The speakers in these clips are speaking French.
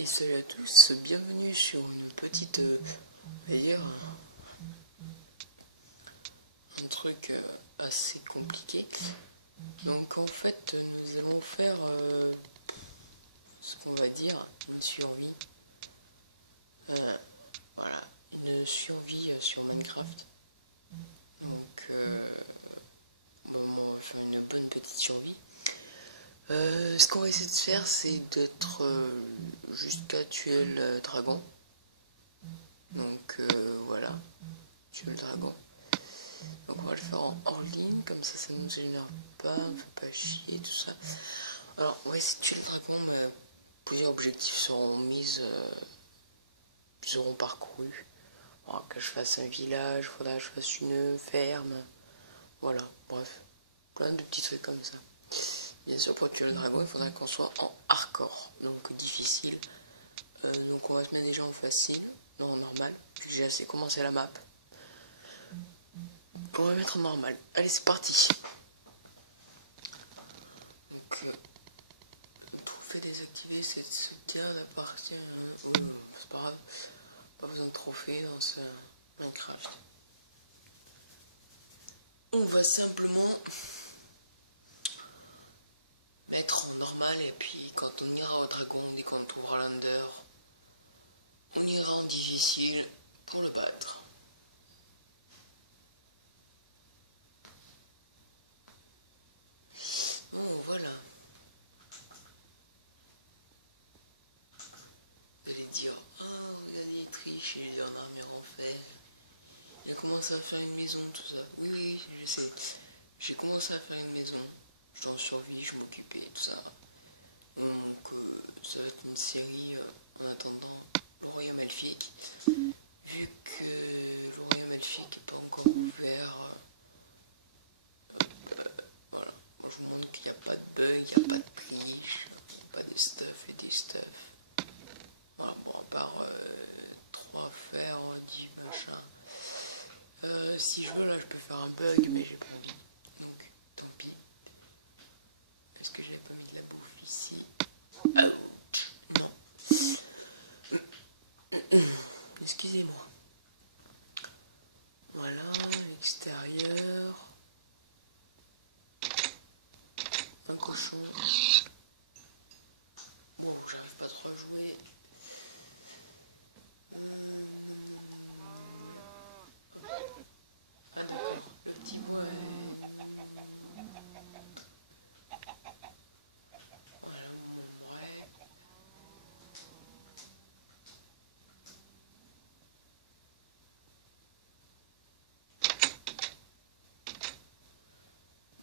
Et salut à tous, bienvenue sur une petite, on va dire, un truc assez compliqué. Donc en fait, nous allons faire ce qu'on va dire une survie. Voilà, une survie sur Minecraft. Donc bon, on va faire une bonne petite survie. Ce qu'on va essayer de faire, c'est d'être jusqu'à tuer le dragon. Donc voilà, tuer le dragon. Donc on va le faire en hors ligne, comme ça nous génère pas, on fait pas chier, tout ça. Alors on va essayer de tuer le dragon, mais plusieurs objectifs seront parcourus. Alors, que je fasse un village, il faudra que je fasse une ferme. Voilà, bref. Plein de petits trucs comme ça. Bien sûr, pour tuer le dragon, il faudrait qu'on soit en hardcore, donc difficile. Donc on va se mettre déjà en facile, non en normal, puis j'ai assez commencé la map. On va mettre en normal. Allez, c'est parti. Donc, le trophée désactivé, c'est de se dire la partie. C'est pas grave, pas besoin de trophée dans ce Minecraft. On va simplement mettre en normal et puis quand on ira au dragon et quand on trouvera l'under, on ira en difficile pour le battre. Bon, voilà. Vous allez dire, ah, vous allez tricher, il y en a en fer. Il a commencé à faire une maison, tout ça. Oui, oui, je sais. J'ai commencé à faire une maison. J'étais en survie, je m'occupais, tout ça. Donc, ça va être une série en attendant le royaume elfique. Vu que le royaume elfique n'est pas encore ouvert, voilà. Moi, je montre qu'il n'y a pas de bug, il n'y a pas de glitch, pas de stuff et des stuff. Voilà, bon, à part 3 fers, 10 machin. Si je veux, là, je peux faire un bug, mais j'ai pas envie. Donc, tant pis. Est-ce que j'avais pas mis de la bouffe ici? Non. Excusez-moi. Voilà, l'extérieur. Un cochon. Bon, j'arrive pas trop à jouer. Alors, le petit ouais.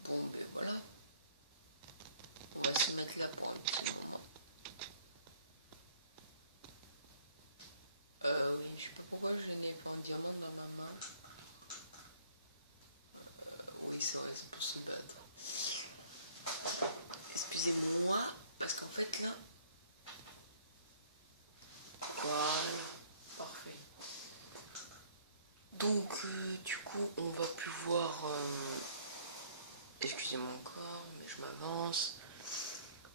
Bon, ben voilà. On va se mettre là pour un petit moment. Oui, je sais pas pourquoi je n'ai pas un diamant dans ma main. Oui, c'est vrai, c'est pour se battre. Excusez-moi, parce qu'en fait là. Voilà, parfait. Donc, du coup, on va pouvoir. Excusez-moi encore, mais je m'avance.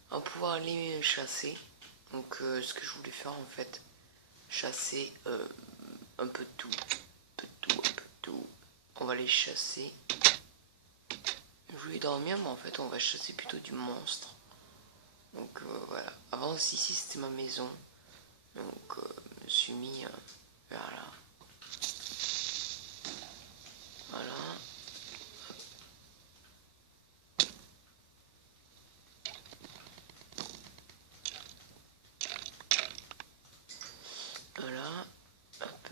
On va pouvoir aller chasser. Donc, ce que je voulais faire en fait, chasser un peu de tout. Un peu de tout, un peu de tout. On va les chasser. Je voulais dormir, mais en fait, on va chasser plutôt du monstre. Donc, voilà. Avant, ici, c'était ma maison. Donc, je me suis mis vers là. Voilà. Voilà. Hop.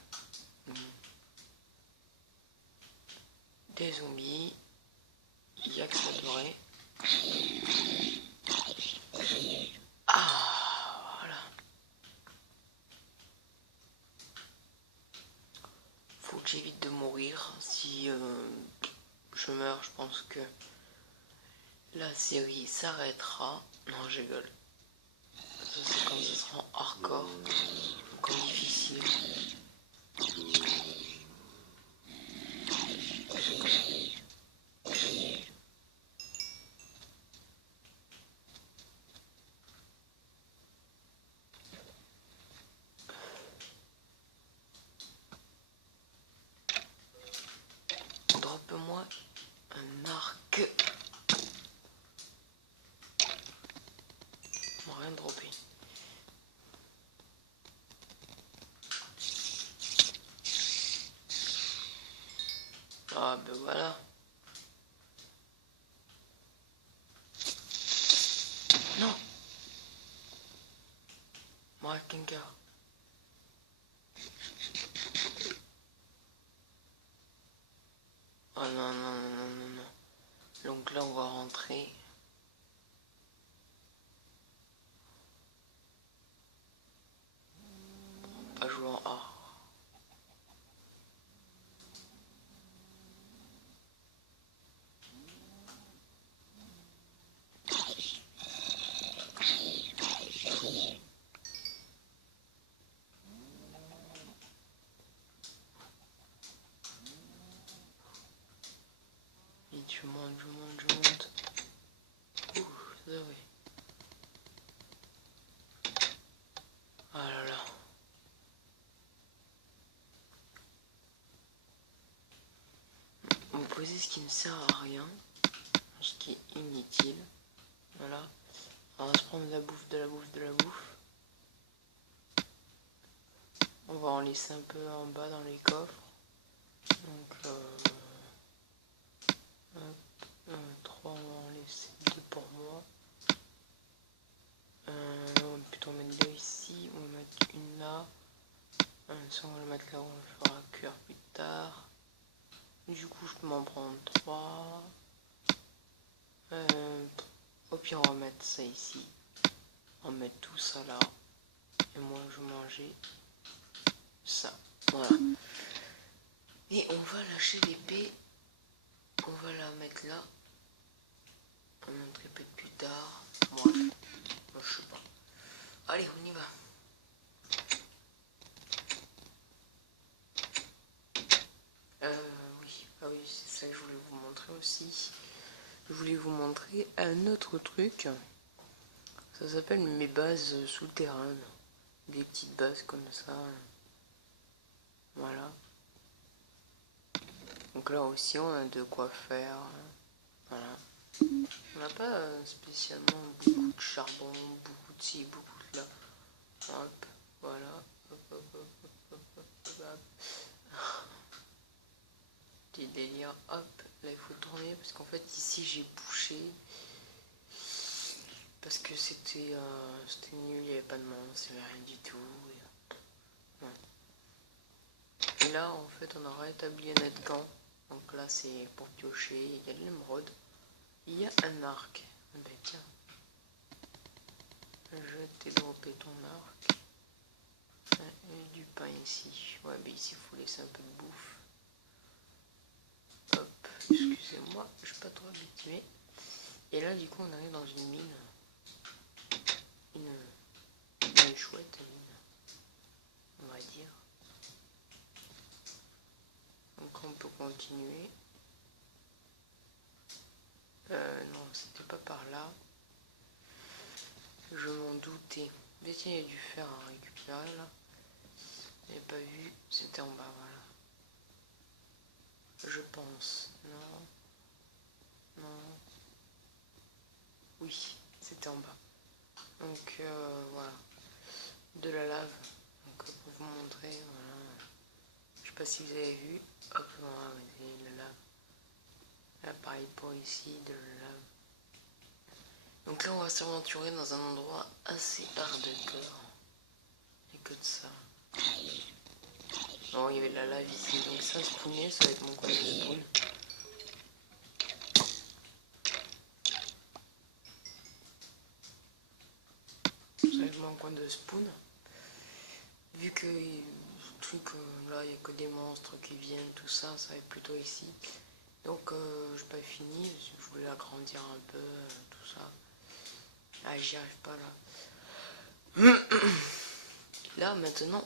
Des zombies. Il y a que ça devrait. Ah, voilà. Faut que j'évite de mourir. Si je meurs, je pense que la série s'arrêtera. Non, je rigole. Ça, c'est quand ce sera en hardcore. Donc en difficile. Ah ben voilà. Non. Kenga. Oh non, non, non, non, non, non. Donc là, on va rentrer. On va jouer en A. Et je monte, je monte, je monte. Ouh, ça oui. Ah là là. On me posait ce qui ne sert à rien. Ce qui est inutile. Voilà. On va se prendre de la bouffe, de la bouffe, de la bouffe. On va en laisser un peu en bas dans les coffres. Donc, 3, on va en laisser 2 pour moi. On va plutôt mettre 2 ici. On va mettre une là. Ça, on va le mettre là où on le fera cuire plus tard. Du coup, je peux m'en prendre 3. Au pire, on va mettre ça ici. On va mettre tout ça là. Et moi, je vais manger ça. Voilà. Et on va lâcher l'épée. On va la mettre là. On montrer peut-être plus tard. Bref. Moi, je sais pas. Allez, on y va. Oui. Ah oui, c'est ça que je voulais vous montrer aussi. Je voulais vous montrer un autre truc. Ça s'appelle mes bases souterraines. Des petites bases comme ça. Voilà. Donc là aussi, on a de quoi faire. Voilà. On n'a pas spécialement beaucoup de charbon, beaucoup de ci, beaucoup de là. Hop, voilà. Hop, hop, hop, hop, hop, hop, hop. Petit délire. Hop, là il faut tourner parce qu'en fait ici j'ai bouché. Parce que c'était nul, il n'y avait pas de monstre, il n'y avait rien du tout. Et là en fait on a rétabli un aide-camp. Donc là c'est pour piocher, il y a de l'émeraude. Il y a un arc. Ben tiens. Je t'ai droppé ton arc. Et du pain ici. Ouais, mais ici il faut laisser un peu de bouffe. Hop, excusez-moi, je suis pas trop habitué. Et là, du coup, on arrive dans une mine. Une chouette mine, on va dire. Donc on peut continuer. Non, c'était pas par là. Je m'en doutais. Mais tiens, il y a du fer à récupérer là. J'avais pas vu, c'était en bas, voilà. Je pense. Non. Non. Oui, c'était en bas. Donc voilà. De la lave. Donc pour vous montrer, voilà. Je sais pas si vous avez vu. Hop, voilà, vous avez la lave. Là, pareil pour ici, de la lave. Donc là, on va s'aventurer dans un endroit assez hardcore. Et que de ça. Non, il y avait de la lave ici. Donc ça, spawner, ça va être mon coin de spawn. Ça va être mon coin de spawn. Vu que le truc, là, il n'y a que des monstres qui viennent, tout ça, ça va être plutôt ici. Donc, je n'ai pas fini, parce que je voulais agrandir un peu, tout ça. Ah, j'y arrive pas là. Là, maintenant,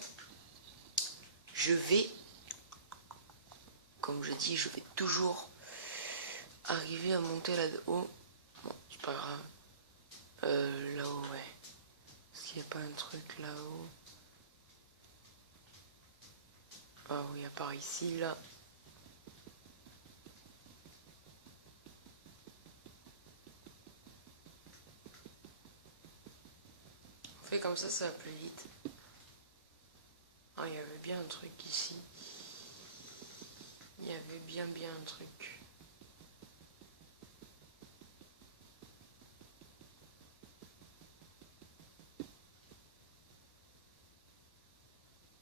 je vais, comme je dis, je vais toujours arriver à monter là-haut. Bon, c'est pas grave. Là-haut, ouais. Est-ce qu'il n'y a pas un truc là-haut? Ah oui, à part ici, là. On fait comme ça va plus vite. Ah, il y avait bien un truc ici. Il y avait bien un truc.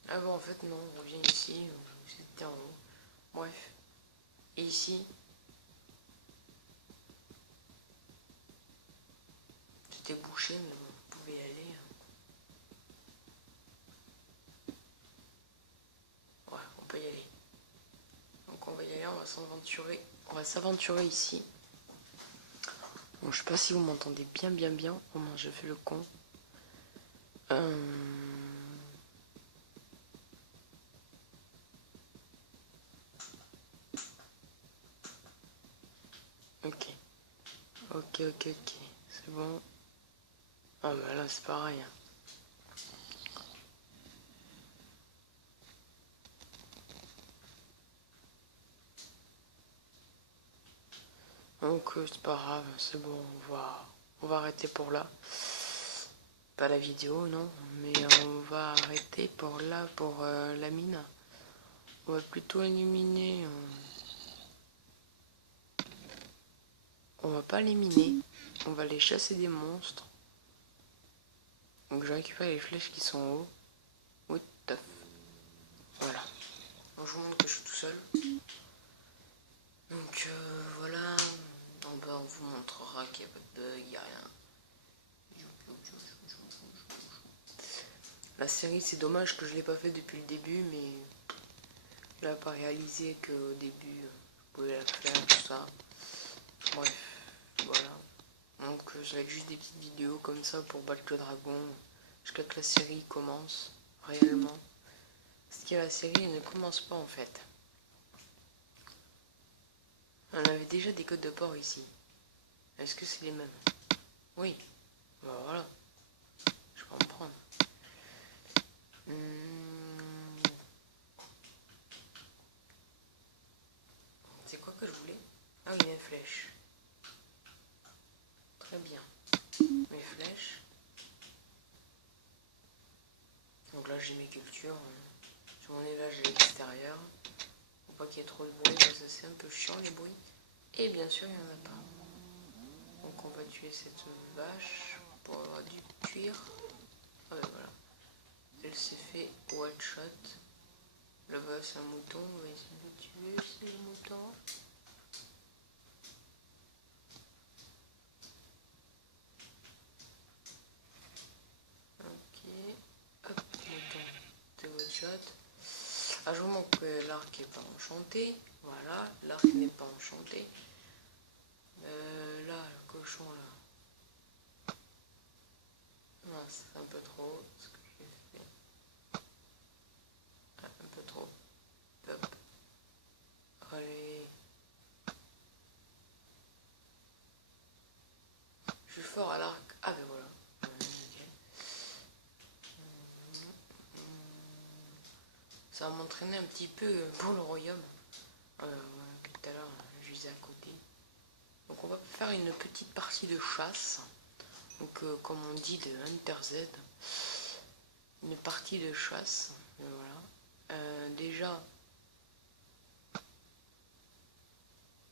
Ah bon, en fait, non, on revient ici. C'était en haut. Bref. Et ici, c'était bouché, mais bon, vous pouvez y aller. Ouais, on peut y aller. Donc on va y aller, on va s'aventurer. On va s'aventurer ici. Bon, je sais pas si vous m'entendez bien. Oh non, je fais le con. Ok. Ok. C'est bon. Ah bah là, c'est pareil. Donc c'est pas grave, c'est bon, on va arrêter pour là. Pas la vidéo, non, mais on va arrêter pour là, pour la mine. On va plutôt éliminer. On va pas éliminer, on va aller chasser des monstres. Donc je récupère les flèches qui sont en haut. What the f... Voilà. Donc, je vous montre que je suis tout seul. Donc voilà. On vous montrera qu'il n'y a pas de bug, il n'y a rien. La série, c'est dommage que je l'ai pas fait depuis le début, mais je l'ai pas réalisé qu'au début, je pouvais la faire, tout ça. Bref, voilà. Donc ça va être juste des petites vidéos comme ça pour battre le dragon jusqu'à que la série commence réellement. Parce que la série elle ne commence pas en fait. On avait déjà des codes de port ici. Est-ce que c'est les mêmes? Oui. Bah voilà. Je comprends. C'est quoi que je voulais? Ah oui, mes flèches. Très bien. Mes flèches. Donc là j'ai mes cultures sur mon élevage à l'extérieur. Faut pas qu'il y ait trop de bruit parce que c'est un peu chiant les bruits. Et bien sûr il n'y en a pas. Donc on va tuer cette vache pour avoir du cuir. Ah ben voilà. Elle s'est fait one shot. Là-bas c'est un mouton, on va essayer de le tuer, c'est le mouton. Ok. Hop, mouton, c'est one shot. Ah, je vous montre que l'arc n'est pas enchanté. Voilà, l'arc n'est pas enchanté. Là, le cochon là. Non, c'est un peu trop ce que j'ai fait. Ah, un peu trop. Hop. Allez. Je suis fort à l'arc. Ah ben voilà. Ça va m'entraîner un petit peu pour le royaume. Tout à l'heure, je disais à côté. Donc on va faire une petite partie de chasse. Donc comme on dit de Hunter Z. Une partie de chasse. Voilà. Déjà,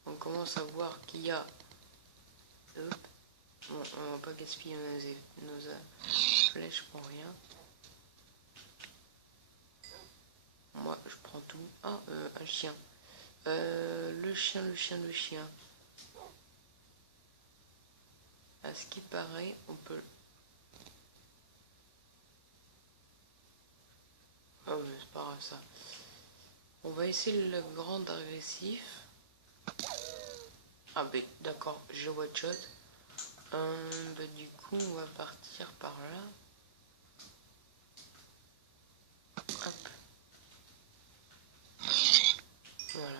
on commence à voir qu'il y a... Hop. Bon, on va pas gaspiller nos flèches pour rien. Moi, je prends tout. Ah, un chien. Le chien. À ce qui paraît, on peut... Ah, mais c'est pas grave ça. On va essayer le grand agressif. Ah, ben d'accord, je one shot. Du coup, on va partir par là. Hop. Voilà,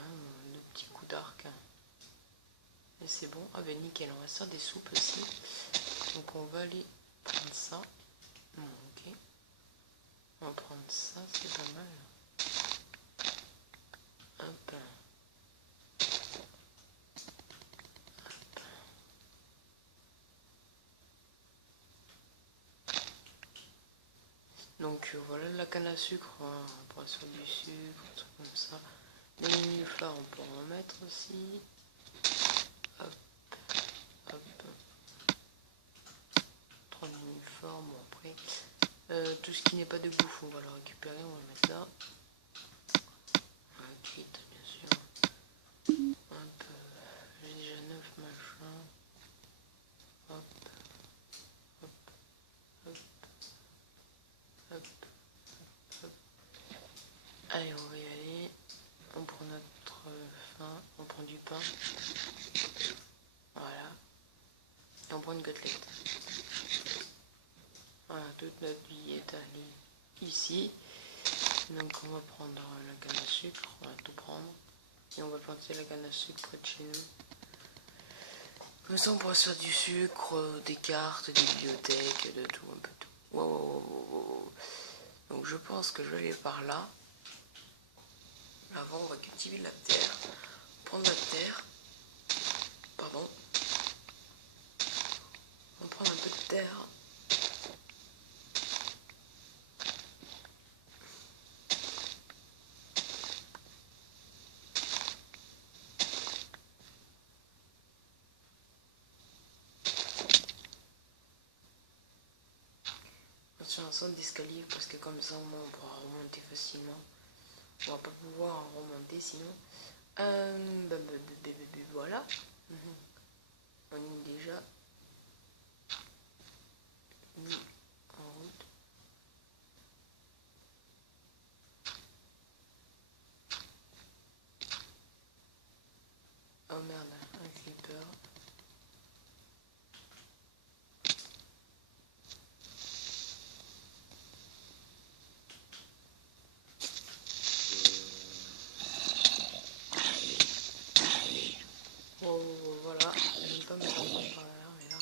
deux petits coups d'arc. Et c'est bon. Ah ben nickel, on va faire des soupes aussi. Donc on va aller prendre ça. Bon, ok. On va prendre ça, c'est pas mal. Hop. Donc voilà la canne à sucre, on pourra sur du sucre, un truc comme ça. Les nénuphars, on peut en mettre aussi. Hop, hop. 3 nénuphars, bon après. Tout ce qui n'est pas debout, on va le récupérer, on va mettre là. Quitte, bien sûr. Hop, j'ai déjà 9 machins. Hop, hop, hop, hop, hop. Allez, on va y aller. On prend notre faim, on prend du pain. Voilà. Et on prend une côtelette. Voilà, toute notre vie est allée ici. Donc on va prendre la canne à sucre, on va tout prendre. Et on va planter la canne à sucre près de chez nous. Comme ça on pourra se faire du sucre, des cartes, des bibliothèques, de tout, un peu tout. Wow, wow, wow, wow. Donc je pense que je vais aller par là. Avant on va cultiver la terre. Prendre la terre. Pardon. On va prendre un peu de terre. Sur un centre d'escalier parce que comme ça au moins on pourra remonter facilement. On va pas pouvoir en remonter sinon. Voilà. On est déjà mis en route. Oh merde, un creeper. Oh, voilà, j'aime pas mettre un par là, mais là.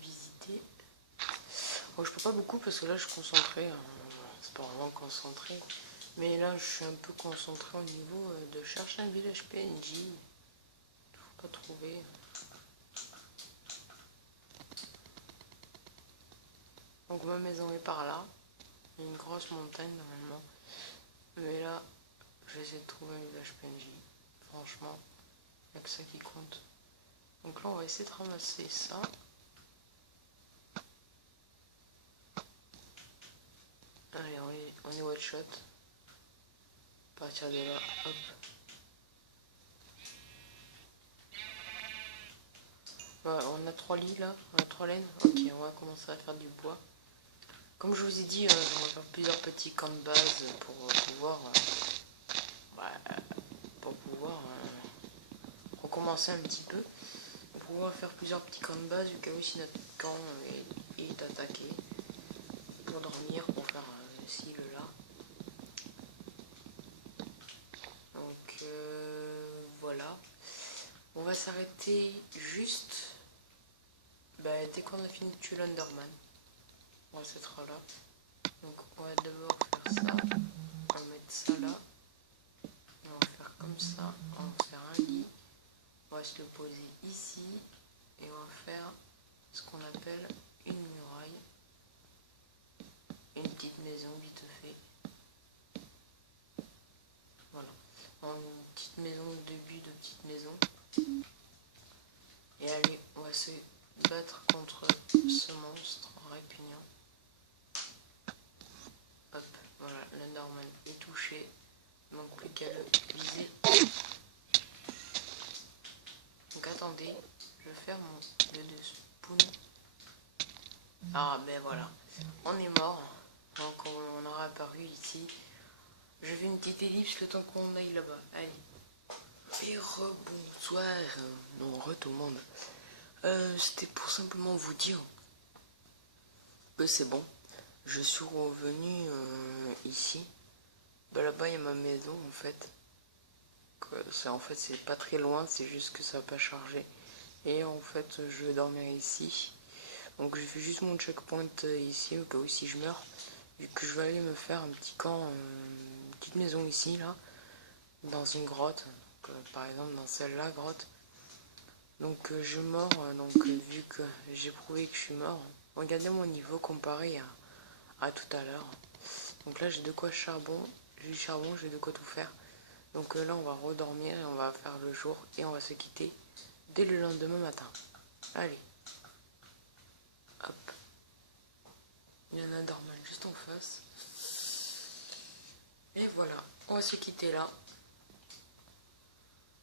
Visiter. Bon, je peux pas beaucoup parce que là je suis concentré. C'est pas vraiment concentré. Mais là je suis un peu concentré au niveau de chercher un village PNJ. Faut pas trouver. Donc ma maison est par là. Il y a une grosse montagne normalement. Mais là, je vais essayer de trouver un village PNJ. Franchement, il n'y a que ça qui compte. Donc là, on va essayer de ramasser ça. Allez, on est one shot. À partir de là, hop. Voilà, on a 3 lits là, on a 3 laines. Ok, on va commencer à faire du bois. Comme je vous ai dit, on va faire plusieurs petits camps de base pour pouvoir, recommencer un petit peu. Pour pouvoir faire plusieurs petits camps de base, vu que si notre camp est attaqué. Pour dormir, pour faire ci, le là. Donc voilà. On va s'arrêter juste dès qu'on a fini de tuer l'Underman. On va s'être là. Donc on va d'abord faire ça. On va mettre ça là. On va faire comme ça. On va faire un lit. On va se le poser ici et on va faire ce qu'on appelle une muraille, une petite maison vite fait. Voilà, une petite maison, début de petite maison. Et allez, on va se battre contre ce monstre répugnant. Hop, voilà, l'Enderman est touché. Il manque plus qu'à le viser. Donc attendez, je vais faire mon jeu de spawn. Ah ben voilà, on est mort. Donc on aura apparu ici. Je fais une petite ellipse le temps qu'on aille là-bas. Allez. Et rebonsoir. Non, tout le monde. C'était pour simplement vous dire que c'est bon. Je suis revenu ici. Ben, là-bas il y a ma maison en fait. En fait c'est pas très loin, c'est juste que ça n'a pas chargé. Et en fait je vais dormir ici. Donc je fais juste mon checkpoint ici au cas où si je meurs. Vu que je vais aller me faire un petit camp, une petite maison ici là. Dans une grotte. Donc, par exemple dans celle-là, grotte. Donc je mors, vu que j'ai prouvé que je suis mort. Regardez mon niveau comparé à tout à l'heure. Donc là j'ai de quoi charbon. J'ai du charbon, j'ai de quoi tout faire. Donc là on va redormir et on va faire le jour. Et on va se quitter dès le lendemain matin. Allez. Hop. Il y en a un normal juste en face. Et voilà. On va se quitter là.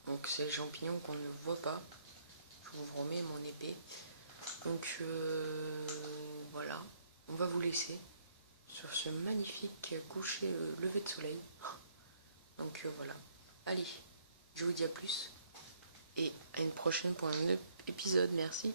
Donc c'est les champignons qu'on ne voit pas. Je vous remets mon épée. Donc voilà. On va vous laisser sur ce magnifique coucher lever de soleil. Donc voilà. Allez. Je vous dis à plus. Et à une prochaine pour un nouvel épisode. Merci.